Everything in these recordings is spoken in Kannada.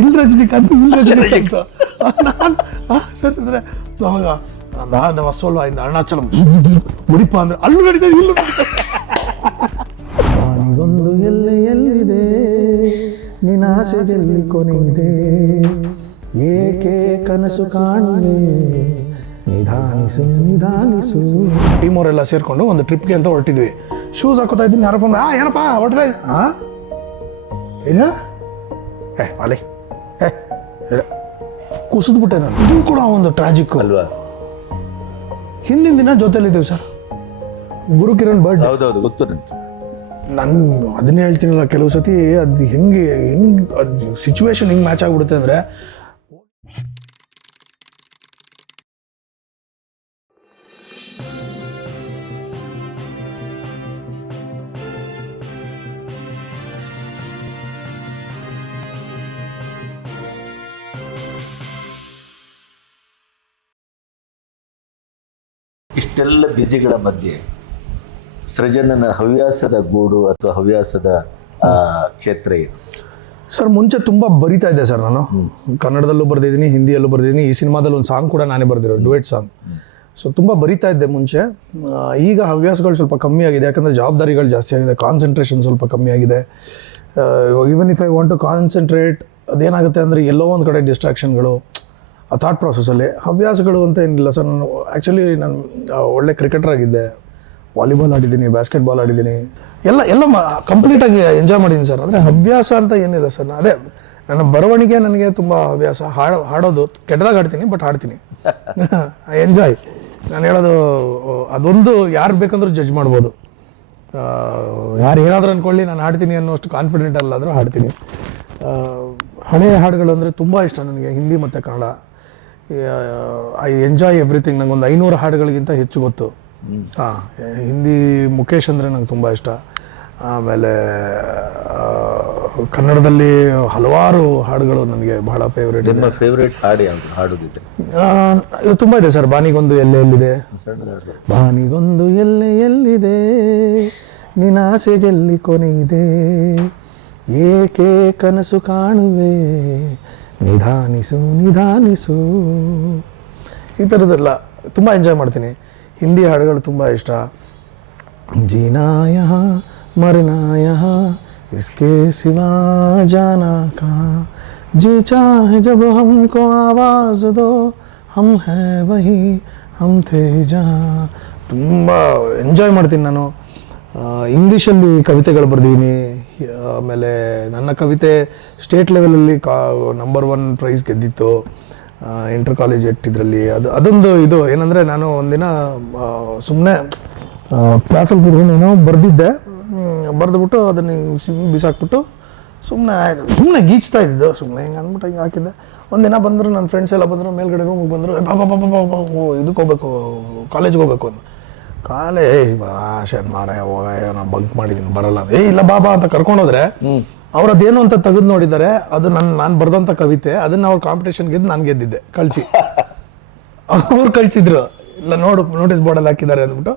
ಇಲ್ಲಿ ರಜನಿಕಾಂತ್ ಸರ್ ಅಂದರೆ ಅವಾಗ ನಾನು ಹೊಸೋಲ್ವ ಇಂದ ಅರುಣಾಚಲಂ ಮುಡಿಪ ಅಂದ್ರೆ ಅಲ್ಲೂ ನಡೀತದೆ ಇಲ್ಲೂ ನಡೀತದೆ. ನಾನಿಗೊಂದು ಎಲ್ಲೆಯಲ್ಲಿದೆ ನಿನಾಸೆಯಲ್ಲಿ ಕೊನೆಯಿದೆ ಏಕೆ ಕನಸು ಕಾಣುವೆ ನಿಧಾನಿಸು. ಟೀಮ್ ಅವರೆಲ್ಲ ಸೇರ್ಕೊಂಡು ಒಂದು ಟ್ರಿಪ್ಗೆ ಅಂತ ಹೊರಟಿದ್ವಿ. ಶೂಸ್ ಹಾಕೋತಾ ಇದ್ದೀನಿ, ಯಾರಪ್ಪ ಏನಪ್ಪ ಹೊರಟಿದೆ ಏನ ಅಲೆ ಕುಸಿದ್ಬಿಟ್ಟೆ ನಾನು. ಇದು ಕೂಡ ಒಂದು ಟ್ರಾಜಿಕ್ ಅಲ್ವಾ. ಹಿಂದಿನ ದಿನ ಜೊತೆಲಿದ್ದೀವಿ ಸರ್, ಗುರುಕಿರಣ್ ಬರ್ಡ್. ಹೌದೌದು ಗೊತ್ತು ನಾನು ಅದನ್ನೇ ಹೇಳ್ತೀನಲ್ಲ, ಕೆಲವು ಸತಿ ಅದು ಹೆಂಗೆ ಅದು ಸಿಚುವೇಶನ್ ಹೆಂಗೆ ಮ್ಯಾಚ್ ಆಗ್ಬಿಡುತ್ತೆ ಅಂದರೆ, ಇಷ್ಟೆಲ್ಲ ಬ್ಯುಸಿಗಳ ಮಧ್ಯೆ ಸೃಜನನ ಹವ್ಯಾಸದ ಗೂಡು ಅಥವಾ ಹವ್ಯಾಸದ ಕ್ಷೇತ್ರ ಏನು? ಸರ್ ಮುಂಚೆ ತುಂಬ ಬರಿತಾ ಇದ್ದೆ ಸರ್. ನಾನು ಕನ್ನಡದಲ್ಲೂ ಬರೆದಿದ್ದೀನಿ, ಹಿಂದಿಯಲ್ಲೂ ಬರೆದಿದ್ದೀನಿ. ಈ ಸಿನಿಮಾದಲ್ಲಿ ಒಂದು ಸಾಂಗ್ ಕೂಡ ನಾನೇ ಬರೆದಿರೋ, ಡುಯೆಟ್ ಸಾಂಗ್. ಸೊ ತುಂಬ ಬರಿತಾ ಇದ್ದೆ ಮುಂಚೆ. ಈಗ ಹವ್ಯಾಸಗಳು ಸ್ವಲ್ಪ ಕಮ್ಮಿ ಆಗಿದೆ, ಯಾಕಂದರೆ ಜವಾಬ್ದಾರಿಗಳು ಜಾಸ್ತಿ ಆಗಿದೆ, ಕಾನ್ಸಂಟ್ರೇಷನ್ ಸ್ವಲ್ಪ ಕಮ್ಮಿ ಆಗಿದೆ. Even if I want to concentrate, ಅದೇನಾಗುತ್ತೆ ಅಂದರೆ ಎಲ್ಲೋ ಒಂದು ಕಡೆ ಡಿಸ್ಟ್ರಾಕ್ಷನ್ಗಳು ಆ ಥಾಟ್ ಪ್ರಾಸೆಸ್ಸಲ್ಲಿ. ಹವ್ಯಾಸಗಳು ಅಂತ ಏನಿಲ್ಲ ಸರ್. ನಾನು ಆ್ಯಕ್ಚುಲಿ ನಾನು ಒಳ್ಳೆ ಕ್ರಿಕೆಟರ್ ಆಗಿದ್ದೆ, ವಾಲಿಬಾಲ್ ಆಡಿದ್ದೀನಿ, ಬಾಸ್ಕೆಟ್ಬಾಲ್ ಆಡಿದ್ದೀನಿ, ಎಲ್ಲ ಕಂಪ್ಲೀಟಾಗಿ ಎಂಜಾಯ್ ಮಾಡಿದ್ದೀನಿ ಸರ್. ಅಂದರೆ ಹವ್ಯಾಸ ಅಂತ ಏನಿಲ್ಲ ಸರ್. ಅದೇ ನನ್ನ ಬರವಣಿಗೆ ನನಗೆ ತುಂಬ ಹವ್ಯಾಸ. ಹಾಡೋದು ಕೆಟ್ಟದಾಗ ಹಾಡ್ತೀನಿ, ಬಟ್ ಹಾಡ್ತೀನಿ. I enjoy. ನಾನು ಹೇಳೋದು ಅದೊಂದು ಯಾರು ಬೇಕಂದ್ರೂ ಜಡ್ಜ್ ಮಾಡ್ಬೋದು, ಯಾರು ಏನಾದರೂ ಅಂದ್ಕೊಳ್ಳಿ, ನಾನು ಹಾಡ್ತೀನಿ ಅನ್ನೋಷ್ಟು ಕಾನ್ಫಿಡೆಂಟ್ ಅಲ್ಲಾದರೂ ಹಾಡ್ತೀನಿ. ಹಳೆಯ ಹಾಡುಗಳು ಅಂದರೆ ತುಂಬ ಇಷ್ಟ ನನಗೆ, ಹಿಂದಿ ಮತ್ತು ಕನ್ನಡ. I enjoy everything. ನಂಗೊಂದು 500 ಹಾಡುಗಳಿಗಿಂತ ಹೆಚ್ಚು ಗೊತ್ತು. ಹಿಂದಿ ಮುಖೇಶ್ ಅಂದರೆ ನಂಗೆ ತುಂಬ ಇಷ್ಟ. ಆಮೇಲೆ ಕನ್ನಡದಲ್ಲಿ ಹಲವಾರು ಹಾಡುಗಳು ನನಗೆ ಬಹಳ ಫೇವ್ರೇಟ್. ನಿಮ್ಮ ಫೇವ್ರೇಟ್ ಹಾಡು ಯಾವುದು ಹಾಡುದಿದೆ? ಇದು ತುಂಬ ಇದೆ ಸರ್. ಬಾನಿಗೊಂದು ಎಲ್ಲೆ ಎಲ್ಲಿದೆ, ಬಾನಿಗೊಂದು ಎಲ್ಲೆ ಎಲ್ಲಿದೆ ನಿನಾಸೆಗೆಲ್ಲಿ ಕೊನೆಯಿದೆ ಏಕೆ ಕನಸು ಕಾಣುವೆ ನಿಧಾನಿಸು. ಈ ಥರದ್ದೆಲ್ಲ ತುಂಬ ಎಂಜಾಯ್ ಮಾಡ್ತೀನಿ. ಹಿಂದಿ ಹಾಡುಗಳು ತುಂಬ ಇಷ್ಟ. ಜೀನಾ ಯಹಾ ಮರ್ನಾ ಯಹಾ ಇಸ್ಕೆ ಸಿವಾ ಜಾನಾ ಕಹಾ ಜೀ ಚಾಹೆ ಜಬ್ ಹಮ್ಕೋ ಆವಾಜ್ ದೋ ಹಮ್ ಹೈ ವಹಿ ಹಮ್ ಥೇ ಜಹಾ. ತುಂಬ ಎಂಜಾಯ್ ಮಾಡ್ತೀನಿ ನಾನು. ಇಂಗ್ಲೀಷಲ್ಲಿ ಕವಿತೆಗಳು ಬರೆದಿದ್ದೀನಿ. ಆಮೇಲೆ ನನ್ನ ಕವಿತೆ ಸ್ಟೇಟ್ ಲೆವೆಲಲ್ಲಿ ನಂಬರ್ 1 ಪ್ರೈಸ್ ಗೆದ್ದಿತ್ತು ಇಂಟರ್ ಕಾಲೇಜ್ ಇದರಲ್ಲಿ. ಅದೊಂದು ಇದು ಏನಂದರೆ, ನಾನು ಒಂದಿನ ಸುಮ್ಮನೆ ಕ್ಲಾಸಲ್ಲಿ ಕೂತ್ಕೊಂಡು ಏನೋ ಬರೆದಿದ್ದೆ, ಬರೆದ್ಬಿಟ್ಟು ಅದನ್ನು ಬಿಸಾಕ್ಬಿಟ್ಟು ಸುಮ್ಮನೆ ಗೀಚ್ತಾ ಇದ್ದಿದ್ದು. ಸುಮ್ಮನೆ ಹಿಂಗೆ ಅಂದ್ಬಿಟ್ಟು ಹಿಂಗೆ ಹಾಕಿದ್ದೆ. ಒಂದಿನ ಬಂದರು, ನನ್ನ ಫ್ರೆಂಡ್ಸ್ ಎಲ್ಲ ಬಂದರು, ಮೇಲ್ಗಡೆ ರೂಮಿಗೆ ಬಂದರು, ಇದಕ್ಕೆ ಹೋಗ್ಬೇಕು, ಕಾಲೇಜ್ಗೆ ಹೋಗ್ಬೇಕು ಅಂತ. ಕಾಲೇ ಭಾಷೆ ಮಾರ ಹೋಗ, ನಾನು ಬಂಕ್ ಮಾಡಿದ್ದೀನಿ ಬರಲ್ಲ. ಇಲ್ಲ ಬಾಬಾ ಅಂತ ಕರ್ಕೊಂಡೋದ್ರೆ ಅವ್ರದ್ದೇನು ಅಂತ ತೆಗೆದು ನೋಡಿದ್ದಾರೆ. ಅದು ನಾನು ಬರೆದಂಥ ಕವಿತೆ. ಅದನ್ನು ಅವ್ರು ಕಾಂಪಿಟೇಷನ್ ಗೆದ್ದು ನಾನು ಗೆದ್ದಿದ್ದೆ. ಅವ್ರು ಕಳಿಸಿದ್ರು, ಇಲ್ಲ ನೋಟಿಸ್ ಬೋರ್ಡಲ್ಲಿ ಹಾಕಿದ್ದಾರೆ ಅಂದ್ಬಿಟ್ಟು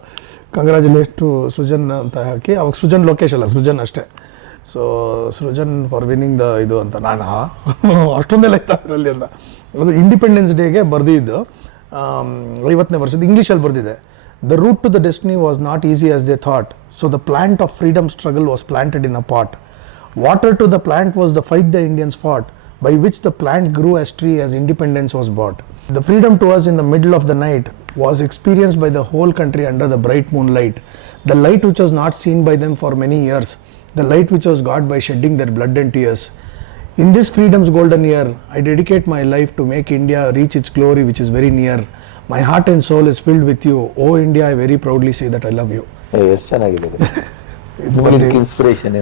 ಕಂಗ್ರ್ಯಾಚುಲೇಟ್ ಟು ಸೃಜನ್ ಅಂತ ಹಾಕಿ. ಅವಾಗ ಸೃಜನ್ ಲೋಕೇಶ್ ಅಲ್ಲ, ಸೃಜನ್ ಅಷ್ಟೇ. So Srujan for winning the ಇದು ಅಂತ. ನಾನು ಅಷ್ಟೊಂದೆಲ್ಲ ಇತ್ತು ಅದರಲ್ಲಿ ಅಂತ. ಅದು ಇಂಡಿಪೆಂಡೆನ್ಸ್ ಡೇಗೆ ಬರೆದಿದ್ದು, 50ನೇ ವರ್ಷದ. ಇಂಗ್ಲೀಷಲ್ಲಿ ಬರೆದಿದೆ. The route to the destiny was not easy as they thought, so the plant of freedom struggle was planted in a pot. Water to the plant was the fight the Indians fought, by which the plant grew as tree as independence was bought. The freedom to us in the middle of the night was experienced by the whole country under the bright moonlight, the light which was not seen by them for many years, the light which was got by shedding their blood and tears. In this freedom's golden year, I dedicate my life to make India reach its glory which is very near. My heart and soul is filled with you. Oh India, I very proudly say that I love you. ಎಷ್ಟು ಚೆನ್ನಾಗಿದೆ. ಇನ್ಸ್ಪಿರೇಷನ್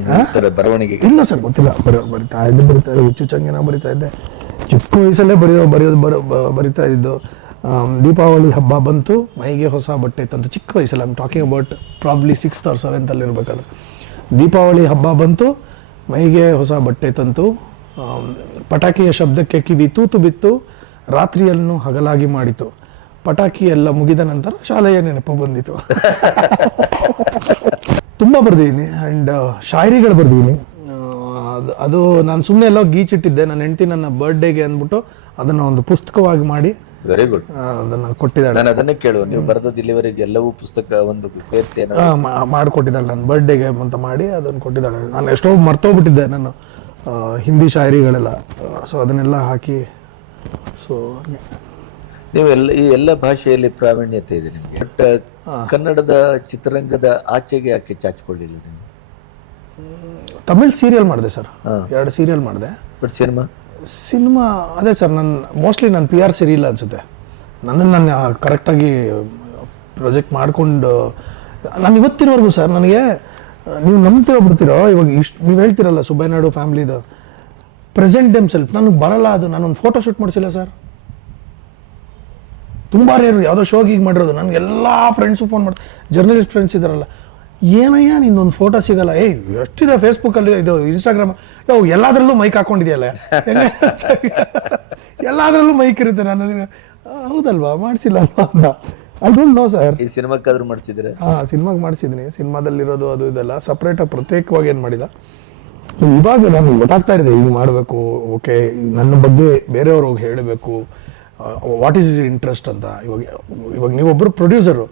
ಬರವಣಿಗೆ ಇಲ್ಲ ಸರ್, ಗೊತ್ತಿಲ್ಲ. ಬರಿತಾ ಇದ್ದೆ ಹುಚ್ಚು ಚಂಗಿನ ಬರಿತಾ ಇದ್ದೆ. ಚಿಕ್ಕ ವಯಸ್ಸಲ್ಲೇ ಬರಿತಾ ಇದ್ದು. ದೀಪಾವಳಿ ಹಬ್ಬ ಬಂತು, ಮೈಗೆ ಹೊಸ ಬಟ್ಟೆ ತಂತು. ಚಿಕ್ಕ ವಯಸ್ಸಲ್ಲಿ, I am talking about probably 6th or 7th ಅಲ್ಲಿ ಇರಬೇಕಾದ್ರೆ. ದೀಪಾವಳಿ ಹಬ್ಬ ಬಂತು, ಮೈಗೆ ಹೊಸ ಬಟ್ಟೆ ತಂತು. ಪಟಾಕಿಯ ಶಬ್ದಕ್ಕೆ ಕಿವಿ ತೂತು ಬಿತ್ತು, ರಾತ್ರಿಯನ್ನು ಹಗಲಾಗಿ ಮಾಡಿತು. ಪಟಾಕಿ ಎಲ್ಲ ಮುಗಿದ ನಂತರ ಶಾಲೆಯ ನೆನಪು ಬಂದಿತು. ತುಂಬ ಬರೆದಿದ್ದೀನಿ. ಆ್ಯಂಡ್ ಶಾಯರಿಗಳು ಬರೆದಿದ್ದೀನಿ. ಅದು ನಾನು ಸುಮ್ಮನೆ ಎಲ್ಲೋ ಗೀಚಿಟ್ಟಿದ್ದೆ. ನನ್ನ ಹೆಂಡತಿ ನನ್ನ ಬರ್ಡೇಗೆ ಅಂದ್ಬಿಟ್ಟು ಅದನ್ನು ಒಂದು ಪುಸ್ತಕವಾಗಿ ಮಾಡಿ ವೆರಿ ಗುಡ್. ಅದನ್ನು ಕೊಟ್ಟಿದ್ದಾಳೆ. ನಾನು ಅದನ್ನೇ ಕೇಳುವ, ನೀವು ಬರೆದದ್ದು ಇಲ್ಲಿವರೆಗೆ ಎಲ್ಲವೂ ಪುಸ್ತಕ ಒಂದು ಸೇರಿಸಿ ಮಾಡಿಕೊಟ್ಟಿದ್ದಾಳೆ ನನ್ನ ಬರ್ಡೇಗೆ ಅಂತ ಮಾಡಿ ಅದನ್ನು ಕೊಟ್ಟಿದ್ದಾಳೆ. ನಾನು ಎಷ್ಟೋ ಮರ್ತೋಗ್ಬಿಟ್ಟಿದ್ದೆ ನಾನು ಹಿಂದಿ ಶಾಯರಿಗಳೆಲ್ಲ. ಸೊ ಅದನ್ನೆಲ್ಲ ಹಾಕಿ. ಸೊ ನೀವು ಈ ಎಲ್ಲ ಭಾಷೆಯಲ್ಲಿ ಪ್ರಾವೀಣ್ಯತೆ ಇದೆ ನಿಮಗೆ. ಬಟ್ ಕನ್ನಡದ ಚಿತ್ರರಂಗದ ಆಚೆಗೆ ಯಾಕೆ ಚಾಚಿಕೊಳ್ಳಿಲ್ಲ ನೀವು? ತಮಿಳ್ ಸೀರಿಯಲ್ ಮಾಡಿದೆ ಸರ್, 2 ಸೀರಿಯಲ್ ಮಾಡಿದೆ. ಬಟ್ ಸಿನಿಮಾ ಅದೇ ಸರ್, ಮೋಸ್ಟ್ಲಿ ನನ್ನ PR ಸರಿ ಇಲ್ಲ ಅನಿಸುತ್ತೆ. ನಾನು ಕರೆಕ್ಟಾಗಿ ಪ್ರೊಜೆಕ್ಟ್ ಮಾಡಿಕೊಂಡು ನಾನು ಇವತ್ತಿನವರೆಗೂ ಸರ್, ನನಗೆ ನೀವು ನಂಬ್ತಿರೋ ಬಿಡ್ತಿರೋ, ಇವಾಗ ನೀವು ಹೇಳ್ತಿರಲ್ಲ ಸುಬ್ಬಯ್ಯ ನಾಯ್ಡು ಫ್ಯಾಮ್ಲಿದು ಪ್ರೆಸೆಂಟ್ ದೆಮ್ ಸೆಲ್ಫ್, ನನಗೆ ಬರಲ್ಲ ಅದು. ನಾನೊಂದು ಫೋಟೋ ಶೂಟ್ ಮಾಡಿಸಿಲ್ಲ ಸರ್. ತುಂಬ ರೇರು, ಯಾವುದೋ ಶೋಗಿಗೆ ಮಾಡಿರೋದು. ನನಗೆ ಎಲ್ಲ ಫ್ರೆಂಡ್ಸು ಫೋನ್ ಮಾಡಿ, ಜರ್ನಲಿಸ್ಟ್ ಫ್ರೆಂಡ್ಸ್ ಇದ್ದಾರಲ್ಲ, ಏನಯ್ಯ ನಿಂದೊಂದು ಫೋಟೋ ಸಿಗಲ್ಲ, ಎಷ್ಟಿದೆ ಫೇಸ್ಬುಕ್ಕಲ್ಲಿ, ಇದು ಇನ್ಸ್ಟಾಗ್ರಾಮ್, ಎಲ್ಲದರಲ್ಲೂ ಮೈಕ್ ಹಾಕೊಂಡಿದೆಯಲ್ಲ, ಎಲ್ಲದರಲ್ಲೂ ಮೈಕ್ ಇರುತ್ತೆ. ನಾನು ಹೌದಲ್ವಾ, ಮಾಡಿಸಿಲ್ಲ ಅಲ್ವಾ? I don't know sir. ಈ ಸಿನಿಮಾಕ್ಕಾದ್ರೂ ಮಾಡಿಸಿದ್ರೆ? ಸಿನಿಮಾಗೆ ಮಾಡಿಸಿದ್ದೀನಿ. ಸಿನಿಮಾದಲ್ಲಿರೋದು ಅದು ಇದೆಲ್ಲ ಸಪ್ರೇಟಾಗಿ ಪ್ರತ್ಯೇಕವಾಗಿ ಏನು ಮಾಡಿಲ್ಲ. ಇವಾಗ ನನಗೆ ಗೊತ್ತಾಗ್ತಾ ಇದೆ ಹಿಂಗೆ ಮಾಡಬೇಕು, ಓಕೆ, ನನ್ನ ಬಗ್ಗೆ ಬೇರೆಯವ್ರು ಹೋಗಿ ಹೇಳಬೇಕು, ವಾಟ್ ಈಸ್ ಇಂಟ್ರೆಸ್ಟ್ ಅಂತ. ಇವಾಗ ನೀವೊಬ್ಬರು ಪ್ರೊಡ್ಯೂಸರು,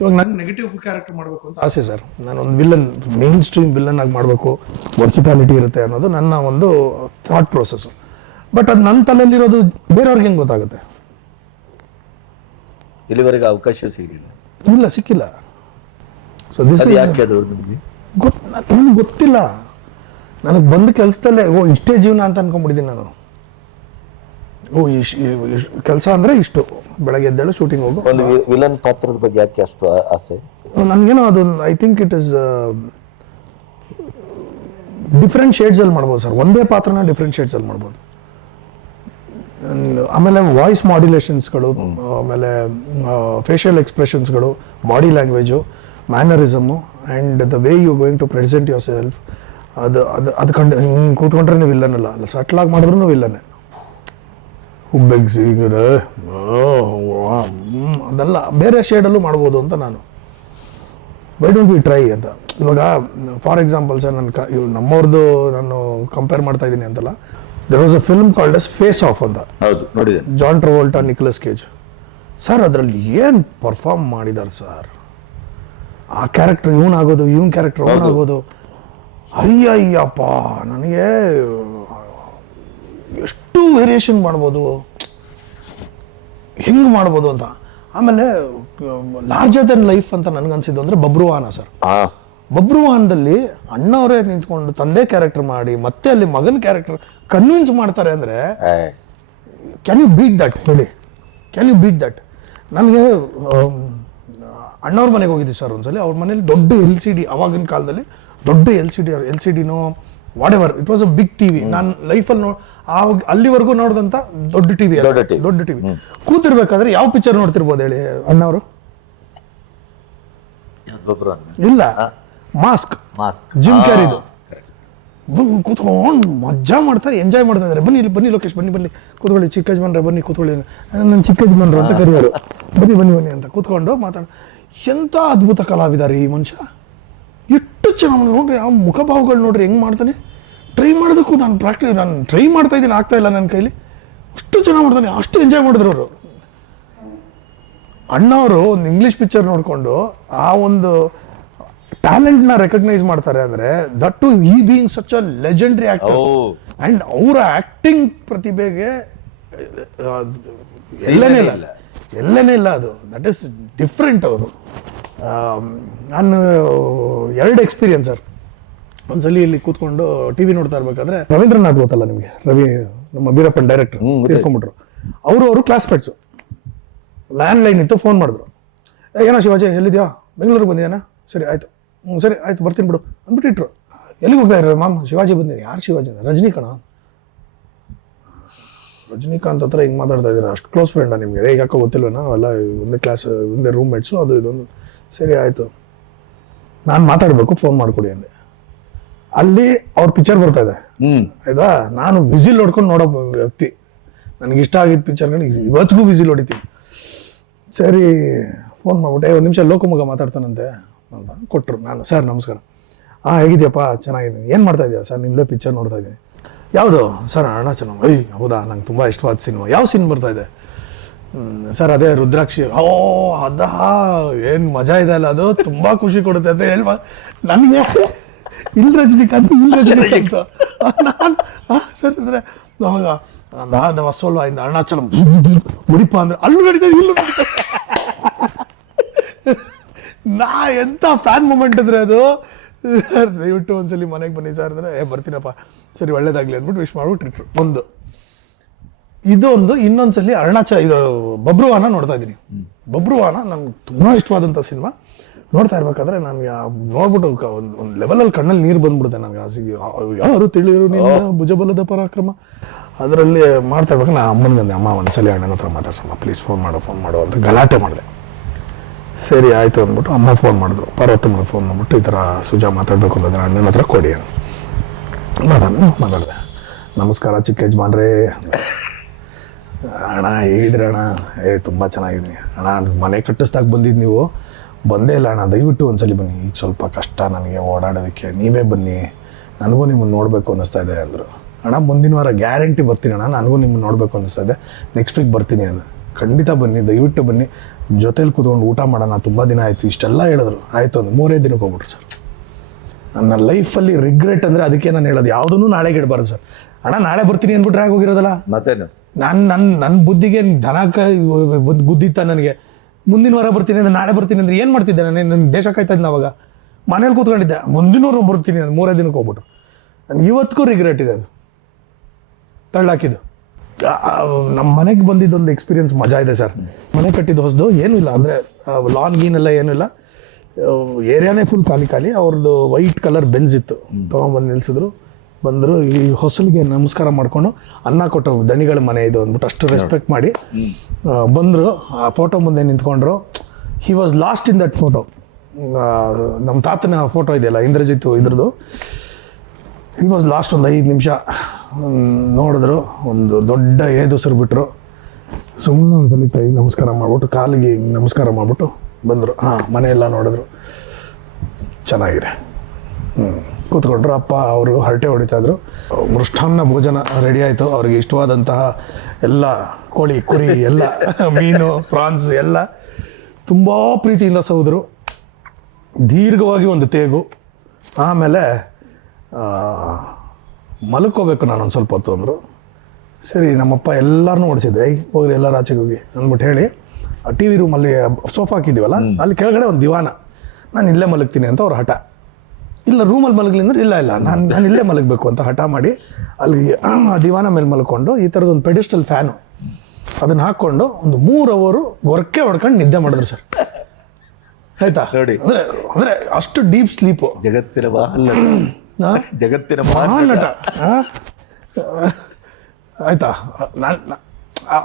ಇವಾಗ ನಾನು ನೆಗೆಟಿವ್ ಕ್ಯಾರೆಕ್ಟರ್ ಮಾಡಬೇಕು ಅಂತ ಆಸೆ ಸರ್. ನಾನೊಂದು ವಿಲ್ಲನ್, ಮೇನ್ ಸ್ಟ್ರೀಮ್ ವಿಲ್ಲನ್ ಆಗಿ ಮಾಡಬೇಕು, ವರ್ಸಿಟಾಲಿಟಿ ಇರುತ್ತೆ ಅನ್ನೋದು ನನ್ನ ಒಂದು ಥಾಟ್ ಪ್ರೋಸೆಸ್ಸು. ಬಟ್ ಅದು ನನ್ನ ತಲೆಯಲ್ಲಿರೋದು ಬೇರೆಯವ್ರಿಗೆ ಹೆಂಗೆ ಗೊತ್ತಾಗುತ್ತೆ? ಇಲ್ಲಿವರೆಗೆ ಅವಕಾಶ ಸಿಗಲಿಲ್ಲ. ಇಲ್ಲ, ಸಿಕ್ಕಿಲ್ಲ. ಸೊ ದಿಸ್ ಯಾಕೆ ಅದು ನಿಮಗೆ ನನಗೆ ಗೊತ್ತಿಲ್ಲ. ನನಗೆ ಬಂದ ಕೆಲಸದಲ್ಲೇ ಇಷ್ಟೇ ಜೀವನ ಅಂತ ಅನ್ಕೊಂಡ್ಬಿಟ್ಟಿದ್ದೀನಿ ನಾನು. ಕೆಲಸ ಅಂದರೆ ಇಷ್ಟು, ಬೆಳಗ್ಗೆ ಎದ್ದೇಳು ಶೂಟಿಂಗ್ ಹೋಗು. ಒಂದು ವಿಲನ್ ಪಾತ್ರದ ಬಗ್ಗೆ ಯಾಕೆ ಅಷ್ಟು ಆಸೆ? ನನಗೇನೋ ಅದು I think it is different ಶೇಡ್ಸಲ್ಲಿ ಮಾಡ್ಬೋದು ಸರ್. ಒಂದೇ ಪಾತ್ರನ ಡಿಫ್ರೆಂಟ್ ಶೇಡ್ಸಲ್ಲಿ ಮಾಡ್ಬೋದು. ಆಮೇಲೆ ವಾಯ್ಸ್ ಮಾಡ್ಯುಲೇಷನ್ಸ್ಗಳು, ಆಮೇಲೆ ಫೇಶಿಯಲ್ ಎಕ್ಸ್ಪ್ರೆಷನ್ಸ್ಗಳು, body language, mannerism and the way you going to present your self, ಅದು ಕಂಡು ಹಿಂಗೆ ಕೂತ್ಕೊಂಡ್ರೆ ನೀವು ವಿಲ್ಲನ್ ಅಲ್ಲ, ಸಟ್ಲಾಗಿ ಮಾಡಿದ್ರು ವಿಲ್ಲನ್ನೇ. ಹುಬ್ಬೆಗ್ ಸಿಗರೆ ಅದೆಲ್ಲ ಬೇರೆ ಶೇಡಲ್ಲೂ ಮಾಡ್ಬೋದು ಅಂತ ನಾನು. ವೈ ಡೋಂಟ್ ವಿ ಟ್ರೈ ಅಂತ. ಇವಾಗ ಫಾರ್ ಎಕ್ಸಾಂಪಲ್ ಸರ್, ನಮ್ಮವ್ರದ್ದು ನಾನು ಕಂಪೇರ್ ಮಾಡ್ತಾ ಇದ್ದೀನಿ ಅಂತಲ್ಲ. There was a film called as face off ಅಂತ. ಹೌದು, ನೋಡಿದೆ. John Travolta, Nicolas Cage sir. ಅದರಲ್ಲಿ ಏನು ಪರ್ಫಾರ್ಮ್ ಮಾಡಿದ್ದಾರೆ ಸರ್. ಆ ಕ್ಯಾರೆಕ್ಟರ್ ಇವನಾಗೋದು, ಇವನ್ ಕ್ಯಾರೆಕ್ಟರ್ ಅವನಾಗೋದು, ಅಯ್ಯಯ್ಯಪ್ಪ, ನನಗೆ ಎಷ್ಟು ವೇರಿಯೇಷನ್ ಮಾಡ್ಬೋದು, ಹೆಂಗೆ ಮಾಡ್ಬೋದು ಅಂತ. ಆಮೇಲೆ ಲಾರ್ಜರ್ ದೆನ್ ಲೈಫ್ ಅಂತ ನನಗನ್ಸಿದ್ದು ಅಂದರೆ ಬಬ್ರುವಾನ ಸರ್. ಬಬ್ರುವಾನದಲ್ಲಿ ಅಣ್ಣವರೇ ನಿಂತ್ಕೊಂಡು ತಂದೆ ಕ್ಯಾರೆಕ್ಟರ್ ಮಾಡಿ ಮತ್ತೆ ಅಲ್ಲಿ ಮಗನ ಕ್ಯಾರೆಕ್ಟರ್ ಕನ್ವಿನ್ಸ್ ಮಾಡ್ತಾರೆ ಅಂದರೆ ಕ್ಯಾನ್ ಯು ಬೀಟ್ ದಟ್? ಹೇಳಿ, ಕ್ಯಾನ್ ಯು ಬೀಟ್ ದಟ್? ನನಗೆ ಅಣ್ಣವ್ರ ಮನೆಗೆ ಹೋಗಿದ್ದೆ ಸರ್ ಒಂದ್ಸಲಿ. ಅವ್ರ ಮನೇಲಿ ದೊಡ್ಡ LCD, ಅವಾಗಿನ ಕಾಲದಲ್ಲಿ ದೊಡ್ಡ LCDನೋ whatever, it was a big TV. ನಾನು ಲೈಫಲ್ಲಿ ಅಲ್ಲಿವರೆಗೂ ನೋಡಿದಂಥ ದೊಡ್ಡ ಟಿವಿ. ಕೂತಿರ್ಬೇಕಾದ್ರೆ ಯಾವ ಪಿಕ್ಚರ್ ನೋಡ್ತಿರ್ಬೋದು ಹೇಳಿ ಅಣ್ಣವರು? ಇಲ್ಲ, ಮಾಸ್ಕ್, ಜಿಮ್ ಕ್ಯಾರಿದು. ಕೂತ್ಕೊಂಡು ಮಜಾ ಮಾಡ್ತಾರೆ, ಎಂಜಾಯ್ ಮಾಡ್ತಾ ಇದ್ದಾರೆ. ಬನ್ನಿ ಲೋಕೇಶ್, ಬನ್ನಿ ಕೂತ್ಕೊಳ್ಳಿ, ಚಿಕ್ಕ ಯಜಮಾನ್ರೆ ಬನ್ನಿ ಕೂತ್ಕೊಳ್ಳಿ, ನನ್ನ ಚಿಕ್ಕ ಯಜಮಾನ್ರು ಅಂತ ಕರೆಯೋರು. ಬನ್ನಿ ಅಂತ ಕೂತ್ಕೊಂಡು ಮಾತಾಡ. ಎಂಥ ಅದ್ಭುತ ಕಲಾವಿದಾರೆ ಈ ಮನುಷ್ಯ, ಎಷ್ಟು ಚೆನ್ನಾಗಿ ನೋಡ್ರಿ, ಆ ಮುಖಭಾವಗಳು ನೋಡ್ರಿ ಹೆಂಗೆ ಮಾಡ್ತಾನೆ. ಟ್ರೈ ಮಾಡೋದಕ್ಕೂ ನಾನು ಟ್ರೈ ಮಾಡ್ತಾ ಇದ್ದೀನಿ, ಆಗ್ತಾ ಇಲ್ಲ ನನ್ನ ಕೈಲಿ. ಅಷ್ಟು ಚೆನ್ನಾಗಿ ಮಾಡ್ತಾನೆ, ಅಷ್ಟು ಎಂಜಾಯ್ ಮಾಡಿದ್ರು ಅವರು. ಅಣ್ಣವರು ಒಂದು ಇಂಗ್ಲೀಷ್ ಪಿಕ್ಚರ್ ನೋಡಿಕೊಂಡು ಆ ಒಂದು ಟ್ಯಾಲೆಂಟ್ನ ರೆಕಗ್ನೈಸ್ ಮಾಡ್ತಾರೆ ಅಂದರೆ, ದಟ್ ಟು ಈ being such a legendary actor. And ಅವರ ಆ್ಯಕ್ಟಿಂಗ್ ಪ್ರತಿಭೆಗೆ ಎಲ್ಲನೇ ಇಲ್ಲ ಅದು. ದಟ್ ಈಸ್ ಡಿಫ್ರೆಂಟ್ ಅವರು. ನಾನು 2 ಎಕ್ಸ್ಪೀರಿಯನ್ಸ್ ಸರ್. ಒಂದ್ಸಲಿ ಇಲ್ಲಿ ಕೂತ್ಕೊಂಡು TV ನೋಡ್ತಾ ಇರ್ಬೇಕಾದ್ರೆ, ರವೀಂದ್ರನಾಥ್ ಗೊತ್ತಲ್ಲ ನಿಮಗೆ, ನಮ್ಮ ವೀರಪ್ಪನ್ ಡೈರೆಕ್ಟರ್ ತಿಳ್ಕೊಂಬಿಟ್ರು. ಅವರು ಕ್ಲಾಸ್ಮೇಟ್ಸು. ಲ್ಯಾಂಡ್ಲೈನ್ ಇತ್ತು, ಫೋನ್ ಮಾಡಿದ್ರು. ಏನೋ ಶಿವಾಜಿ ಎಲ್ಲಿದ್ಯಾ? ಬೆಂಗಳೂರಿಗೆ ಬಂದಿದ್ದಾನ? ಸರಿ ಆಯ್ತು ಬರ್ತೀನಿ ಬಿಡು ಅಂದ್ಬಿಟ್ಟಿಟ್ರು. ಎಲ್ಲಿಗೆ ಹೋಗ್ತಾ ಇರೋ ಮಾಮ್? ಶಿವಾಜಿ ಬಂದಿದ್ದೀನಿ. ಯಾರು ಶಿವಾಜಿ? ರಜನಿಕಾಂತ್ ಹತ್ರ ಹಿಂಗೆ ಮಾತಾಡ್ತಾ ಇದ್ದೀರಾ, ಅಷ್ಟು ಕ್ಲೋಸ್ ಫ್ರೆಂಡಾ ನಿಮಗೆ? ಈಗ ಯಾಕೋ ಗೊತ್ತಿಲ್ವೇನೋ, ಅವೆಲ್ಲ ಒಂದೇ ಕ್ಲಾಸ್, ಒಂದೇ ರೂಮ್ಮೇಟ್ಸು, ಅದು ಇದೊಂದು. ಸರಿ ಆಯಿತು, ನಾನು ಮಾತಾಡಬೇಕು, ಫೋನ್ ಮಾಡಿಕೊಡಿ ಅಂದೆ. ಅಲ್ಲಿ ಅವ್ರ ಪಿಕ್ಚರ್ ಬರ್ತಾ ಇದೆ, ಆಯ್ತಾ? ನಾನು ವಿಸಿಲ್ ಹೊಡ್ಕೊಂಡು ನೋಡೋ ವ್ಯಕ್ತಿ. ನನಗೆ ಇಷ್ಟ ಆಗಿದ್ದ ಪಿಕ್ಚರ್ಗಳಿಗೆ ಇವತ್ತಿಗೂ ವಿಸಿಲ್ ಹೊಡಿತೀನಿ. ಸರಿ ಫೋನ್ ಮಾಡ್ಬಿಟ್ಟೆ, 1 ನಿಮಿಷ ಲೋಕಮುಗ ಮಾತಾಡ್ತಾನಂತೆ ಅಂತ ಕೊಟ್ಟರು. ನಾನು ಸರ್ ನಮಸ್ಕಾರ, ಹೇಗಿದ್ಯಪ್ಪ, ಚೆನ್ನಾಗಿದ್ದೀನಿ. ಏನು ಮಾಡ್ತಾ ಇದೆಯಾ ಸರ್? ನಿಮ್ಮದೇ ಪಿಕ್ಚರ್ ನೋಡ್ತಾ ಇದ್ದೀನಿ. ಯಾವುದು ಸರ್? ಅರುಣಾಚಲಂ. ಹೌದಾ, ನಂಗೆ ತುಂಬ ಇಷ್ಟವಾದ ಸಿನಿಮಾ. ಯಾವ ಸಿನಿಮಾ ಬರ್ತಾ ಇದೆ ಸರ್? ಅದೇ ರುದ್ರಾಕ್ಷಿ. ಅದಾ, ಏನು ಮಜಾ ಇದೆ ಅಲ್ಲ, ಅದು ತುಂಬ ಖುಷಿ ಕೊಡುತ್ತೆ ಅಂತ ಹೇಳುವ ನನಗೆ. ಇಲ್ಲ ರಜನಿಕಾಂತ್ ನಾನು ಸರ್ ಅಂದರೆ ಅವಾಗ ಹೊಸೋಲ್ವ ಇಂದ ಅರುಣಾಚಲಂ ಮುಡಿಪ ಅಂದ್ರೆ ಅಲ್ಲೂ ನಡೀತದೆ, ಇಲ್ಲೂ ನಡೀತದೆ. ನಾ ಎಂಥ ಫ್ಯಾನ್ ಮೂಮೆಂಟ್ ಅಂದರೆ ಅದು. ಸರ್ ದಯವಿಟ್ಟು ಒಂದ್ಸಲಿ ಮನೆಗೆ ಬನ್ನಿ ಸರ್ ಅಂದರೆ ಬರ್ತೀನಪ್ಪ, ಸರಿ ಒಳ್ಳೇದಾಗಲಿ ಅಂದ್ಬಿಟ್ಟು ವಿಶ್ ಮಾಡ್ಬಿಟ್ಟಿಟ್ರು. ಒಂದು ಇದೊಂದು. ಇನ್ನೊಂದ್ಸಲಿ ಇದು ಬಬ್ರುವಾನ ನೋಡ್ತಾ ಇದ್ದೀನಿ. ಬಬ್ರುವಾನ ನನಗೆ ತುಂಬ ಇಷ್ಟವಾದಂಥ ಸಿನಿಮಾ. ನೋಡ್ತಾ ಇರ್ಬೇಕಾದ್ರೆ ನನಗೆ ನೋಡ್ಬಿಟ್ಟು ಒಂದು ಲೆವೆಲಲ್ಲಿ ಕಣ್ಣಲ್ಲಿ ನೀರು ಬಂದ್ಬಿಡುತ್ತೆ ನನಗೆ. ಯಾರು ತಿಳಿಯರು ನಿನ್ನ ಭುಜಬಲದ ಪರಾಕ್ರಮ ಅದರಲ್ಲಿ ಮಾಡ್ತಾ ಇರ್ಬೇಕು. ನಾನು ಅಮ್ಮನಿಗೆ ಅಮ್ಮ ಒಂದ್ಸಲಿ ಅಣ್ಣನ ಹತ್ರ ಮಾತಾಡ್ಸಮ್ಮ ಪ್ಲೀಸ್, ಫೋನ್ ಮಾಡು ಅಂತ ಗಲಾಟೆ ಮಾಡಿದೆ. ಸರಿ ಆಯಿತು ಅಂದ್ಬಿಟ್ಟು ಅಮ್ಮ ಫೋನ್ ಮಾಡಿದ್ರು, ಪಾರ್ವತಮ್ಮನ ಫೋನ್ ಮಾಡ್ಬಿಟ್ಟು ಈ ಥರ ಸುಜಾ ಮಾತಾಡಬೇಕು ಅಂತಂದ್ರೆ ಅಣ್ಣನ ಹತ್ರ ಕೊಡಿ ಮಾತಾಡಿದೆ. ನಮಸ್ಕಾರ ಚಿಕ್ಕ ಯಜಮಾನ್ರೇ. ಅಣ್ಣ ಹೇಗಿದ್ರಿ ಅಣ್ಣ? ತುಂಬ ಚೆನ್ನಾಗಿದ್ದೀನಿ ಅಣ್ಣ. ಮನೆ ಕಟ್ಟಿಸ್ದಾಗ ಬಂದಿದ್ದು ನೀವು ಬಂದೇ ಇಲ್ಲ ಅಣ್ಣ, ದಯವಿಟ್ಟು ಒಂದ್ಸಲಿ ಬನ್ನಿ. ಈಗ ಸ್ವಲ್ಪ ಕಷ್ಟ ನನಗೆ ಓಡಾಡೋದಕ್ಕೆ, ನೀವೇ ಬನ್ನಿ, ನನಗೂ ನಿಮ್ಮನ್ನು ನೋಡಬೇಕು ಅನ್ನಿಸ್ತಾ ಇದೆ ಅಂದರು. ಅಣ್ಣ ಮುಂದಿನ ವಾರ ಗ್ಯಾರಂಟಿ ಬರ್ತೀನಿ ಅಣ್ಣ, ನನಗೂ ನಿಮ್ಮನ್ನು ನೋಡಬೇಕು ಅನ್ನಿಸ್ತಾ ಇದೆ, ನೆಕ್ಸ್ಟ್ ವೀಕ್ ಬರ್ತೀನಿ ಅಂದು. ಖಂಡಿತ ಬನ್ನಿ, ದಯವಿಟ್ಟು ಬನ್ನಿ, ಜೊತೇಲಿ ಕೂತ್ಕೊಂಡು ಊಟ ಮಾಡೋಣ, ತುಂಬ ದಿನ ಆಯಿತು, ಇಷ್ಟೆಲ್ಲ ಹೇಳಿದ್ರು. ಆಯಿತು ಒಂದು 3 ದಿನಕ್ಕೆ ಹೋಗ್ಬಿಟ್ರು ಸರ್. ನನ್ನ ಲೈಫಲ್ಲಿ ರಿಗ್ರೆಟ್ ಅಂದರೆ ಅದಕ್ಕೆ ನಾನು ಹೇಳೋದು, ಯಾವುದೂ ನಾಳೆಗೆ ಇಡಬಾರ್ದು ಸರ್. ಅಣ್ಣ ನಾಳೆ ಬರ್ತೀನಿ ಅಂದ್ಬಿಟ್ರೆ ಆಗಿ ಹೋಗಿರೋದಲ್ಲ. ಮತ್ತೇನು ನನ್ನ ಬುದ್ಧಿಗೆ ದನಕ ಗುದ್ದಿತ್ತ ನನಗೆ. ಮುಂದಿನ ವಾರ ಬರ್ತೀನಿ ಅಂದರೆ ನಾಳೆ ಬರ್ತೀನಿ ಅಂದರೆ ಏನು ಮಾಡ್ತಿದ್ದೆ ನಾನು? ನನ್ನ ದೇಶ ಕಾಯ್ತಾ ಇದ್ದೆ ಅವಾಗ, ಮನೇಲಿ ಕೂತ್ಕೊಂಡಿದ್ದೆ. ಮುಂದಿನ ವಾರ ಬರ್ತೀನಿ ಅಂದ್ರೆ 3 ದಿನಕ್ಕೆ ಹೋಗ್ಬಿಟ್ರು. ನನಗೆ ಇವತ್ತಿಗೂ ರಿಗ್ರೆಟ್ ಇದೆ ಅದು ತಳ್ಳಾಕಿದ್ದು. ನಮ್ಮ ಮನೆಗೆ ಬಂದಿದ್ದೊಂದು ಎಕ್ಸ್ಪೀರಿಯನ್ಸ್ ಮಜಾ ಇದೆ ಸರ್. ಮನೆ ಕಟ್ಟಿದ್ದು ಹೊಸದು, ಏನೂ ಇಲ್ಲ ಅಂದರೆ ಲಾನ್ ಗೀನೆಲ್ಲ ಏನೂ ಇಲ್ಲ, ಏರಿಯಾನೇ ಫುಲ್ ಖಾಲಿ. ಅವ್ರದ್ದು ವೈಟ್ ಕಲರ್ ಬೆಂಜ್ ಇತ್ತು, ತೊಗೊಂಬಂದು ನಿಲ್ಸಿದ್ರು. ಬಂದರು, ಈ ಹೊಸಲಿಗೆ ನಮಸ್ಕಾರ ಮಾಡಿಕೊಂಡು ಅನ್ನ ಕೊಟ್ಟರು. ದಣಿಗಳ ಮನೆ ಇದು ಅಂದ್ಬಿಟ್ಟು ಅಷ್ಟು ರೆಸ್ಪೆಕ್ಟ್ ಮಾಡಿ ಬಂದರು. ಆ ಫೋಟೋ ಮುಂದೆ ನಿಂತ್ಕೊಂಡ್ರು. He was lost in that photo. ನಮ್ಮ ತಾತನ ಫೋಟೋ ಇದೆಯಲ್ಲ ಇಂದ್ರಜಿತ್ ಇದ್ರದ್ದು, ಹಿ ವಾಸ್ ಲಾಸ್ಟ್. ಒಂದು 5 ನಿಮಿಷ ನೋಡಿದ್ರು, ಒಂದು ದೊಡ್ಡ ಏದುಸರು ಬಿಟ್ಟರು. ಸುಮ್ಮನೆ ಒಂದ್ಸಲಿ ಕೈ ನಮಸ್ಕಾರ ಮಾಡಿಬಿಟ್ಟು ಕಾಲಿಗೆ ನಮಸ್ಕಾರ ಮಾಡಿಬಿಟ್ಟು ಬಂದರು. ಮನೆಯೆಲ್ಲ ನೋಡಿದ್ರು, ಚೆನ್ನಾಗಿದೆ. ಕೂತ್ಕೊಂಡ್ರು. ಅಪ್ಪ ಅವರು ಹರಟೆ ಹೊಡಿತಾಯಿದ್ರು. ಮೃಷ್ಟಾನ್ನ ಭೋಜನ ರೆಡಿ ಆಯಿತು. ಅವ್ರಿಗೆ ಇಷ್ಟವಾದಂತಹ ಎಲ್ಲ ಕೋಳಿ, ಕುರಿ ಎಲ್ಲ, ಮೀನು, ಪ್ರಾನ್ಸ್ ಎಲ್ಲ ತುಂಬ ಪ್ರೀತಿಯಿಂದ ಸೌದರು. ದೀರ್ಘವಾಗಿ ಒಂದು ತೇಗು. ಆಮೇಲೆ ಮಲ್ಕೋಬೇಕು ನಾನೊಂದು ಸ್ವಲ್ಪ ಹೊತ್ತು ಅಂದರು. ಸರಿ ನಮ್ಮಪ್ಪ ಎಲ್ಲರನ್ನೂ ಓಡಿಸಿದ್ದೆ, ಹೋಗ್ರಿ ಎಲ್ಲರೂ ಆಚೆಗೆ ಹೋಗಿ ಅಂದ್ಬಿಟ್ಟು ಹೇಳಿ ಟಿ ವಿ ರೂಮಲ್ಲಿ ಸೋಫಾ ಹಾಕಿದ್ದೀವಲ್ಲ ಅಲ್ಲಿ ಕೆಳಗಡೆ ಒಂದು ದಿವಾನ, ನಾನು ಇಲ್ಲೇ ಮಲಗ್ತೀನಿ ಅಂತ ಅವ್ರ ಹಠ. ಇಲ್ಲ ರೂಮಲ್ಲಿ ಮಲಗಲಿ ಅಂದ್ರೆ ಇಲ್ಲ ನಾನು ಇಲ್ಲೇ ಮಲಗಬೇಕು ಅಂತ ಹಠ ಮಾಡಿ ಅಲ್ಲಿ ದಿವಾನ ಮೇಲೆ ಮಲ್ಕೊಂಡು ಈ ಥರದೊಂದು ಪೆಡಿಸ್ಟಲ್ ಫ್ಯಾನು ಅದನ್ನು ಹಾಕ್ಕೊಂಡು ಒಂದು 3 ಅವರು ಗೊರಕೆ ಹೊಡ್ಕೊಂಡು ನಿದ್ದೆ ಮಾಡಿದ್ರು ಸರ್. ಆಯ್ತಾ ನೋಡಿ, ಅಂದರೆ ಅಷ್ಟು ಡೀಪ್ ಸ್ಲೀಪು. ಜಗತ್ತಿನ ಮಹಾನಟ ಆಯ್ತಾ.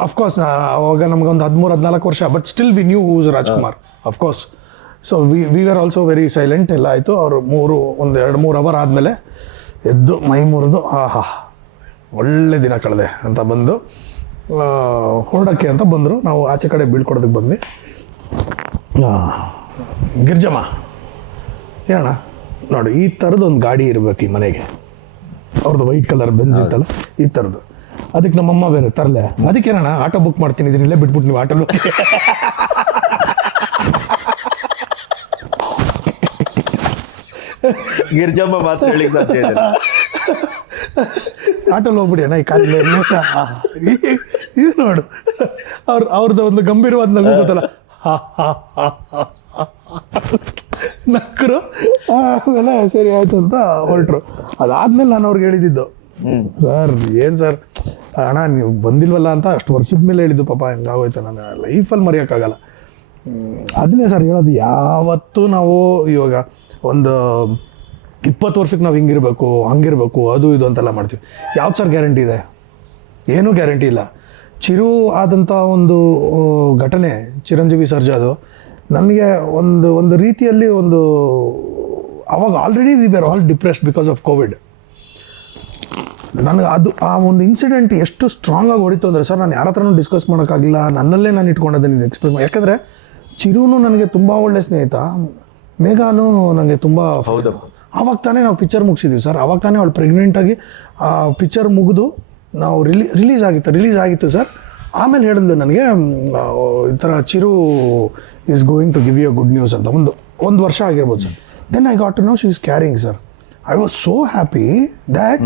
ಅಫ್ಕೋರ್ಸ್ ಅವಾಗ ನಮಗೊಂದು 13-14 ವರ್ಷ, but still we knew who's Rajkumar of course. So we are also very silent. ಎಲ್ಲ ಆಯಿತು. ಅವರು 2-3 ಅವರ್ ಆದಮೇಲೆ ಎದ್ದು ಮೈ ಮುರಿದು ಒಳ್ಳೆ ದಿನ ಕಳೆದೆ ಅಂತ ಬಂದು ಹೊರಡಕ್ಕೆ ಅಂತ ಬಂದರು. ನಾವು ಆಚೆ ಕಡೆ ಬೀಳ್ಕೊಡೋದಕ್ಕೆ ಬಂದ್ವಿ. ಗಿರ್ಜಮ್ಮ ಏನಣ್ಣ ನೋಡಿ, ಈ ಥರದೊಂದು ಗಾಡಿ ಇರಬೇಕು ಈ ಮನೆಗೆ. ಅವ್ರದ್ದು ವೈಟ್ ಕಲರ್ ಬೆಂಜ್ ಇತ್ತಲ್ಲ, ಈ ಥರದ್ದು. ಅದಕ್ಕೆ ನಮ್ಮಮ್ಮ ಬೇರೆ ತರಲೆ, ಅದಕ್ಕೇನಣ್ಣ ಆಟೋ ಬುಕ್ ಮಾಡ್ತೀನಿ, ಇದನ್ನೆಲ್ಲೇ ಬಿಟ್ಬಿಟ್ಟು ನೀವು ಆಟೋಲು ಗಿರ್ಜಮ್ಮ ಮಾತ್ರ ಹೇಳಿ ಸಾಧ್ಯ ಇದೆ. ಆಟೋಲ್ಲಿ ಹೋಗ್ಬಿಡಿ ಅಣ್ಣ ಈ ಕಾರಲ್ಲಿ. ಇದು ನೋಡು ಅವ್ರದ್ದು ಒಂದು ಗಂಭೀರವಾದ ನಗು ಗೊತ್ತಲ್ಲ, ನಕ್ಕರು. ಆಮೇಲೆ ಸರಿ ಆಯ್ತು ಅಂತ ಹೊರಟ್ರು. ಅದಾದ್ಮೇಲೆ ನಾನು ಅವ್ರಿಗೆ ಹೇಳಿದ್ದು, ಸರ್ ಏನು ಸರ್ ಅಣ್ಣ ನೀವು ಬಂದಿಲ್ವಲ್ಲ ಅಂತ ಅಷ್ಟು ವರ್ಷದ ಮೇಲೆ ಹೇಳಿದ್ದು. ಪಾಪ ಹೆಂಗಾಗೋಯ್ತು, ನಾನು ಲೈಫಲ್ಲಿ ಮರೆಯೋಕ್ಕಾಗಲ್ಲ. ಅದನ್ನೇ ಸರ್ ಹೇಳೋದು. ಯಾವತ್ತೂ ನಾವು ಇವಾಗ ಒಂದು 20 ವರ್ಷಕ್ಕೆ ನಾವು ಹಂಗಿರ್ಬೇಕು ಅದು ಇದು ಅಂತೆಲ್ಲ ಮಾಡ್ತೀವಿ. ಯಾವ್ದು ಸರ್ ಗ್ಯಾರಂಟಿ ಇದೆ? ಏನೂ ಗ್ಯಾರಂಟಿ ಇಲ್ಲ. ಚಿರು ಆದಂಥ ಒಂದು ಘಟನೆ ಚಿರಂಜೀವಿ ಸರ್ಜಾದು ನನಗೆ ಒಂದು ರೀತಿಯಲ್ಲಿ ಅವಾಗ already we are all depressed because of Covid. ನನಗೆ ಆ ಒಂದು ಇನ್ಸಿಡೆಂಟ್ ಎಷ್ಟು ಸ್ಟ್ರಾಂಗ್ ಆಗಿ ಹೊಡಿತು ಅಂದರೆ ಸರ್, ನಾನು ಯಾರ ಹತ್ರನೂ ಡಿಸ್ಕಸ್ ಮಾಡೋಕ್ಕಾಗಿಲ್ಲ. ನನ್ನಲ್ಲೇ ನಾನು ಇಟ್ಕೊಂಡದನ್ನು ಎಕ್ಸ್ಪ್ಲೇನ್ ಮಾಡಿ. ಯಾಕಂದರೆ ಚಿರುನು ನನಗೆ ತುಂಬ ಒಳ್ಳೆ ಸ್ನೇಹಿತ, ಮೇಘಾನು ನನಗೆ ತುಂಬ ಆವಾಗ ತಾನೇ ನಾವು ಪಿಕ್ಚರ್ ಮುಗಿಸಿದ್ವಿ ಸರ್. ಆವಾಗ ತಾನೇ ಅವಳು ಪ್ರೆಗ್ನೆಂಟಾಗಿ ಆ ಪಿಕ್ಚರ್ ಮುಗಿದು ನಾವು ರಿಲೀಸ್ ಆಗಿತ್ತು ಸರ್. ಆಮೇಲೆ ಹೇಳಿದ್ಲು ನನಗೆ ಈ ಥರ Chiru is going to give you good news ಅಂತ. ಒಂದು ವರ್ಷ ಆಗಿರ್ಬೋದು sir. Then I got to know she is carrying sir. I was so happy that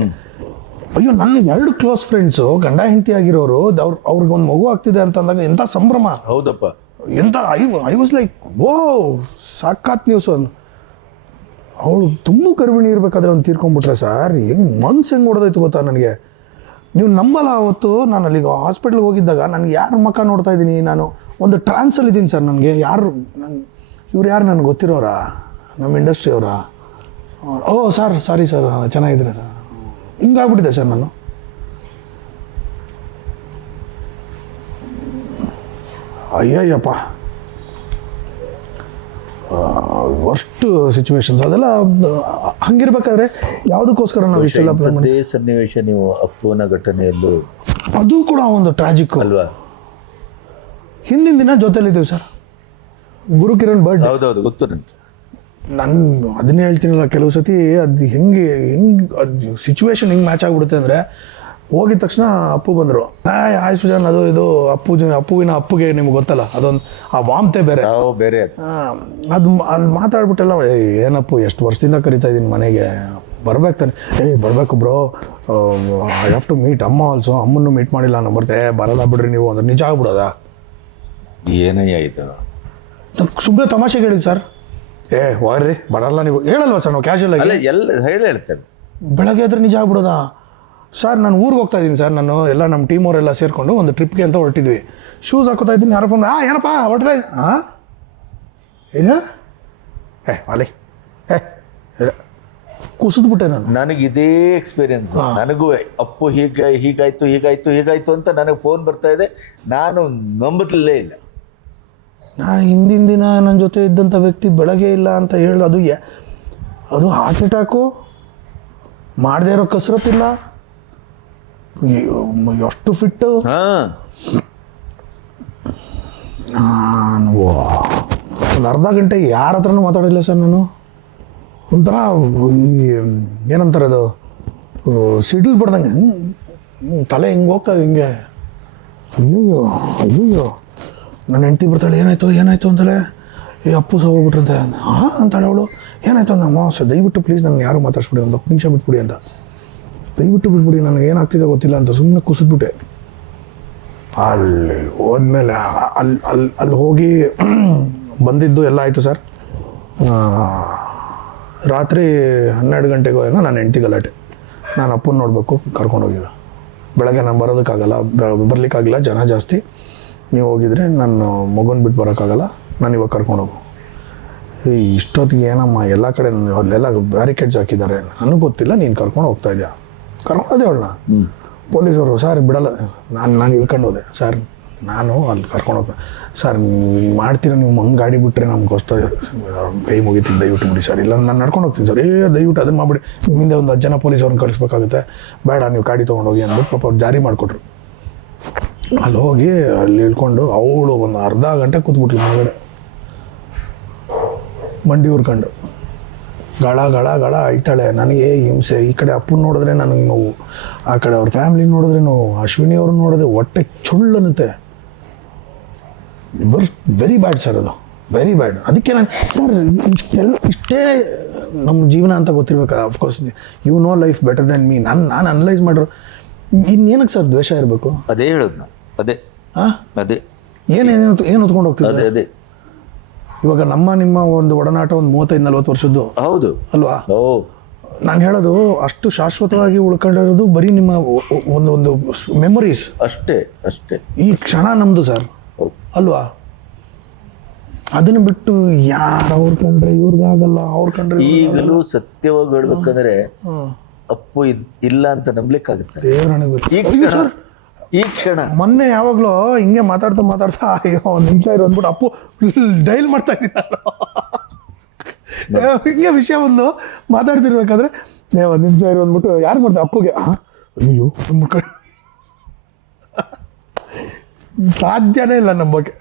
ಅಯ್ಯೋ ನನ್ನ 2 ಕ್ಲೋಸ್ ಫ್ರೆಂಡ್ಸು ಗಂಡ ಹೆಂಡತಿ ಆಗಿರೋರು ಅವ್ರಿಗೊಂದು ಮಗು ಆಗ್ತಿದೆ ಅಂತಂದಾಗ ಎಂಥ ಸಂಭ್ರಮ. ಹೌದಪ್ಪ. ಎಂಥ ಐ ವಾಸ್ ಲೈಕ್ ಓ ಸಾಕಾತ್ ನ್ಯೂಸ್. ಅವಳು ತುಂಬ ಗರ್ಭಿಣಿ ಇರಬೇಕಾದ್ರೆ ಅವ್ನು ತೀರ್ಕೊಂಡ್ಬಿಟ್ರೆ ಸರ್, ಹೆಂಗೆ ಹೊಡೆದೋಯ್ತು ಗೊತ್ತಾ ನನಗೆ. ನೀವು ನಂಬಲ್ಲ, ಅವತ್ತು ನಾನು ಅಲ್ಲಿಗೆ ಹಾಸ್ಪಿಟ್ಲಿಗೆ ಹೋಗಿದ್ದಾಗ ನನಗೆ ಯಾರ ಮುಖ ನೋಡ್ತಾ ಇದ್ದೀನಿ, ನಾನು ಒಂದು ಟ್ರಾನ್ಸಲ್ಲಿ ಇದ್ದೀನಿ ಸರ್. ನನಗೆ ಇವ್ರು ಯಾರು ನನಗೆ ಗೊತ್ತಿರೋರಾ, ನಮ್ಮ ಇಂಡಸ್ಟ್ರಿಯವರಾ? ಓ ಸರ್ ಸಾರಿ ಸರ್, ಚೆನ್ನಾಗಿದ್ದೀರಾ ಸರ್, ಹಿಂಗಾಗ್ಬಿಟ್ಟಿದೆ ಸರ್ ನಾನು. ಅಯ್ಯಯ್ಯಪ್ಪ, ವರ್ಸ್ಟ್ ಸಿಚುವೇಶನ್ಸ್ ಅದೆಲ್ಲ. ಹಂಗಿರ್ಬೇಕಾದ್ರೆ ಯಾವುದಕ್ಕೋಸ್ಕರ ನಾವು ಇಷ್ಟೆಲ್ಲ ಅದೇ ಸನ್ನಿವೇಶ ನೀವು ಅಪ್ಪುನ ಘಟನೆಯಲ್ಲೂ ಅದು ಕೂಡ ಒಂದು ಟ್ರಾಜಿಕ್ ಅಲ್ವಾ? ಹಿಂದಿನ ದಿನ ಜೊತೆಲಿದ್ದೀವಿ ಸರ್, ಗುರುಕಿರಣ್ ಬರ್ಡ್. ಹೌದೌದು, ಗೊತ್ತು ನನಗೆ. ನಾನು ಅದನ್ನೇ ಹೇಳ್ತೀನಲ್ಲ, ಕೆಲವು ಸತಿ ಅದು ಹೆಂಗೆ ಅದು ಸಿಚುವೇಶನ್ ಹೆಂಗೆ ಮ್ಯಾಚ್ ಆಗಿಬಿಡುತ್ತೆ ಅಂದರೆ, ಹೋಗಿದ ತಕ್ಷಣ ಅಪ್ಪು ಬಂದರು. ಹಾಯ್ ಸುಜಾನ್, ಅದು ಇದು ಅಪ್ಪುವಿನ ಅಪ್ಪುಗೆ ನಿಮ್ಗೆ ಗೊತ್ತಲ್ಲ, ಅದೊಂದು ಆ ವಾಮ್ತೆ ಬೇರೆ ಬೇರೆ. ಅದು ಅಲ್ಲಿ ಮಾತಾಡ್ಬಿಟ್ಟೆಲ್ಲ, ಏನಪ್ಪು ಎಷ್ಟು ವರ್ಷದಿಂದ ಕರಿತಾ ಇದ್ದೀನಿ ಮನೆಗೆ, ಬರ್ಬೇಕು ತಾನೆ. ಬರಬೇಕು bro, I have to meet ಅಮ್ಮ ಆಲ್ಸೋ, ಅಮ್ಮನ್ನು ಮೀಟ್ ಮಾಡಿಲ್ಲ ನಾನು ಬರ್ತೆ. ಬರಲ್ಲ ಬಿಡ್ರಿ ನೀವು ಅಂದ್ರೆ ನಿಜ ಆಗ್ಬಿಡೋದ? ಏನಯ್ಯ ಇದು? ಸುಮ್ಮನೆ ತಮಾಷೆಗೆ ಹೇಳಿದ್ದು ಸರ್. ಹೋಗ್ರಿ ಬರಲ್ಲ ನೀವು ಹೇಳಲ್ವಾ ಸರ್, ನಾವು ಕ್ಯಾಶುವಲ್ ಆಗಿ ಎಲ್ಲ ಹೇಳ್ತೇವೆ. ಬೆಳಗ್ಗೆ ಆದ್ರೆ ನಿಜ ಆಗ್ಬಿಡೋದಾ ಸರ್? ನಾನು ಊರಿಗೆ ಹೋಗ್ತಾ ಇದ್ದೀನಿ ಸರ್, ನಾನು ಎಲ್ಲ ನಮ್ಮ ಟೀಮ್ ಅವರೆಲ್ಲ ಸೇರಿಕೊಂಡು ಒಂದು ಟ್ರಿಪ್ಗೆ ಅಂತ ಹೊರಟಿದ್ವಿ. ಶೂಸ್ ಹಾಕೋತಾ ಇದ್ದೀನಿ, ಯಾರಪ್ಪ ಏನಪ್ಪ ಹೊರಟ್ತಾ ಇದ್ದೀನಿ. ಏನು ಅಲೆ ಕುಸಿದ್ಬಿಟ್ಟೆ ನಾನು. ನನಗೆ ಇದೇ ಎಕ್ಸ್ಪೀರಿಯನ್ಸ್. ನನಗೂ ಅಪ್ಪು ಹೀಗಾಯ್ತು ಅಂತ ನನಗೆ ಫೋನ್ ಬರ್ತಾ ಇದೆ, ನಾನು ನಂಬಲೇ ಇಲ್ಲ. ನಾನು ಹಿಂದಿನ ದಿನ ನನ್ನ ಜೊತೆ ಇದ್ದಂಥ ವ್ಯಕ್ತಿ ಬೆಳಗ್ಗೆ ಇಲ್ಲ ಅಂತ ಹೇಳಿ, ಅದು ಹಾರ್ಟ್ ಅಟ್ಯಾಕು, ಮಾಡದೇ ಇರೋ ಕಸರತ್ತಿಲ್ಲ, ಎಷ್ಟು ಫಿಟ್ಟು. ನಾನು ಒಂದು ಅರ್ಧ ಗಂಟೆ ಯಾರ ಹತ್ರನೂ ಮಾತಾಡಿಲ್ಲ ಸರ್. ನಾನು ಒಂಥರ ಏನಂತಾರೆ ಅದು, ಸಿಡಿಲ್ ಬಡ್ದಂಗೆ ತಲೆ ಹಿಂಗೆ ಹೋಗ್ತದೆ ಹಿಂಗೆ. ಅಯ್ಯೋ ನನ್ನ ಹೆಂಡ್ತಿ ಬರ್ತಾಳೆ, ಏನಾಯ್ತು ಅಂತಾಳೆ. ಅಪ್ಪು ಹೋಗ್ಬಿಟ್ರಂತೆ. ಅಂತಾಳೆ ಅವಳು. ಏನಾಯ್ತು ಅಂದಮ್ಮ, ಸರ್ ದಯವಿಟ್ಟು ಪ್ಲೀಸ್ ನನ್ನ ಯಾರು ಮಾತಾಡ್ಸ್ಬಿಡಿ, ಒಂದು 10 ನಿಮಿಷ ಬಿಟ್ಬಿಡಿ ಅಂತ. ದಯವಿಟ್ಟು ಬಿಟ್ಬಿಡಿ, ನನಗೆ ಏನಾಗ್ತಿದೆ ಗೊತ್ತಿಲ್ಲ ಅಂತ ಸುಮ್ಮನೆ ಕುಸಿದ್ಬಿಟ್ಟೆ. ಅಲ್ಲಿ ಹೋದ್ಮೇಲೆ ಅಲ್ಲಿ ಹೋಗಿ ಬಂದಿದ್ದು ಎಲ್ಲ ಆಯಿತು ಸರ್. ರಾತ್ರಿ 12 ಗಂಟೆಗೋ ಏನೋ ನಾನು ಹೆಂಡ್ತಿ ಗಲಾಟೆ, ನಾನು ಅಪ್ಪನ ನೋಡಬೇಕು, ಕರ್ಕೊಂಡೋಗಿಲ್ಲ. ಬೆಳಗ್ಗೆ ನಾನು ಬರಲಿಕ್ಕಾಗಿಲ್ಲ, ಜನ ಜಾಸ್ತಿ, ನೀವು ಹೋಗಿದ್ರೆ ನಾನು ಮಗುನ ಬಿಟ್ಟು ಬರೋಕ್ಕಾಗಲ್ಲ, ನಾನು ಇವಾಗ ಕರ್ಕೊಂಡೋಗು. ಇಷ್ಟೊತ್ತಿಗೆ ಏನಮ್ಮ ಎಲ್ಲ ಕಡೆ ಅಲ್ಲೆಲ್ಲ ಬ್ಯಾರಿಕೇಡ್ಸ್ ಹಾಕಿದ್ದಾರೆ, ನನಗೆ ಗೊತ್ತಿಲ್ಲ, ನೀನು ಕರ್ಕೊಂಡು ಹೋಗ್ತಾ ಇದೆಯಾ? ಕರ್ಕೊಂಡೋದೆ ಅವಳನ್ನ. ಪೊಲೀಸವರು ಸರ್ ಬಿಡಲ್ಲ, ನಾನು ಇಳ್ಕೊಂಡು ಹೋದೆ ಸರ್, ನಾನು ಅಲ್ಲಿ ಕರ್ಕೊಂಡು ಹೋಗ್ತೇನೆ ಸರ್, ಮಾಡ್ತೀರ ನೀವು ಹಂಗೆ ಗಾಡಿ ಬಿಟ್ಟರೆ ನಮ್ಗೋಸ್ಕರ ಕೈ ಮುಗಿತೀನಿ, ದಯವಿಟ್ಟು ಬಿಡಿ ಸರ್, ಇಲ್ಲ ನಾನು ನಡ್ಕೊಂಡು ಹೋಗ್ತೀನಿ ಸರ್. ದಯವಿಟ್ಟು ಅದನ್ನು ಮಾಡಿಬಿಡಿ, ನಿಮ್ಮಿಂದ ಒಂದು 10 ಜನ ಪೊಲೀಸವ್ರನ್ನ ಕಳಿಸ್ಬೇಕಾಗುತ್ತೆ, ಬೇಡ ನೀವು ಗಾಡಿ ತೊಗೊಂಡೋಗಿ ಅಂದ್ಬಿಟ್ಟು ಪಾಪ ಅವ್ರು ಜಾರಿ ಮಾಡಿಕೊಟ್ರು. ಅಲ್ಲಿ ಹೋಗಿ ಅಲ್ಲಿ ಇಳ್ಕೊಂಡು ಅವಳು ಒಂದು ಅರ್ಧ ಗಂಟೆ ಕೂತ್ಬಿಟ್ಲು ಮನೆಗಡೆ, ಮಂಡಿ ಹುರ್ಕೊಂಡು ಗಳ ಅಳ್ತಾಳೆ. ನನಗೆ ಹಿಂಸೆ. ಈ ಕಡೆ ಅಪ್ಪನ ನೋಡಿದ್ರೆ ನನಗೆ ನೋವು, ಆ ಕಡೆ ಅವ್ರ ಫ್ಯಾಮಿಲಿ ನೋಡಿದ್ರೆ ನೋವು, ಅಶ್ವಿನಿ ಅವ್ರು ನೋಡಿದ್ರೆ ಹೊಟ್ಟೆ ಚುಳ್ಳನ್ನುತ್ತೆ. ವೆರಿ ಬ್ಯಾಡ್ ಸರ್, ಅದು ವೆರಿ ಬ್ಯಾಡ್. ಅದಕ್ಕೆ ನಾನು ಸರ್ ಇಷ್ಟೇ ನಮ್ಮ ಜೀವನ ಅಂತ ಗೊತ್ತಿರ್ಬೇಕು. Of course you know life better than me. ನಾನು ಅನಲೈಸ್ ಮಾಡಿರೋ ಇನ್ನೇನಕ್ಕೆ ಸರ್ ದ್ವೇಷ ಇರಬೇಕು? ಅದೇ ಹೇಳೋದು ನಾನು. ಅದೇ ಏನು ಹೊತ್ಕೊಂಡು ಹೋಗ್ತಿದ್ದೆ? ಅದೇ ಇವಾಗ ನಿಮ್ಮ ಒಂದು ಒಡನಾಟ ಒಂದು 35-40 ವರ್ಷದ್ದು, ಹೌದು ಅಲ್ವಾ? ನಾನು ಹೇಳೋದು ಅಷ್ಟು ಶಾಶ್ವತವಾಗಿ ಉಳ್ಕೊಂಡಿರೋದು ಬರೀ ನಿಮ್ಮ ಒಂದು ಮೆಮೊರೀಸ್ ಅಷ್ಟೇ. ಈ ಕ್ಷಣ ನಮ್ಮದು ಸರ್, ಅಲ್ವಾ? ಅದನ್ನು ಬಿಟ್ಟು ಯಾರು ಅವ್ರ ಕಂಡ್ರೆ ಇವ್ರಿಗಾಗಲ್ಲ, ಅವ್ರ ಕಂಡ್ರೆ ಈಗಲೂ ಸತ್ಯವಾಗಿ ಹೇಳ್ಬೇಕಂದ್ರೆ ಅಪ್ಪು ಇಲ್ಲ ಅಂತ ನಂಬಲಿಕ್ಕಾಗುತ್ತೆ. ದೇವರೇ ಈ ಕ್ಷಣ ಮೊನ್ನೆ ಯಾವಾಗಲೂ ಹಿಂಗೆ ಮಾತಾಡ್ತಾ ಅಯ್ಯೋ ಒಂದು ನಿಮಿಷ ಇರೋ ಅಂದ್ಬಿಟ್ಟು ಅಪ್ಪು ಡೈಲ್ ಮಾಡ್ತಾ ಇದ್ದೀನಿ. ಹಿಂಗೆ ವಿಷಯ ಒಂದು ಮಾತಾಡ್ತಿರ್ಬೇಕಾದ್ರೆ ಒಂದು ನಿಮಿಷ ಇರೋ ಅಂದ್ಬಿಟ್ಟು ಯಾರು ಮಾಡ್ತಾರೆ ಅಪ್ಪುಗೆ, ಅಯ್ಯೋ ಸಾಧ್ಯನೇ ಇಲ್ಲ ನಂಬಕ್ಕೆ.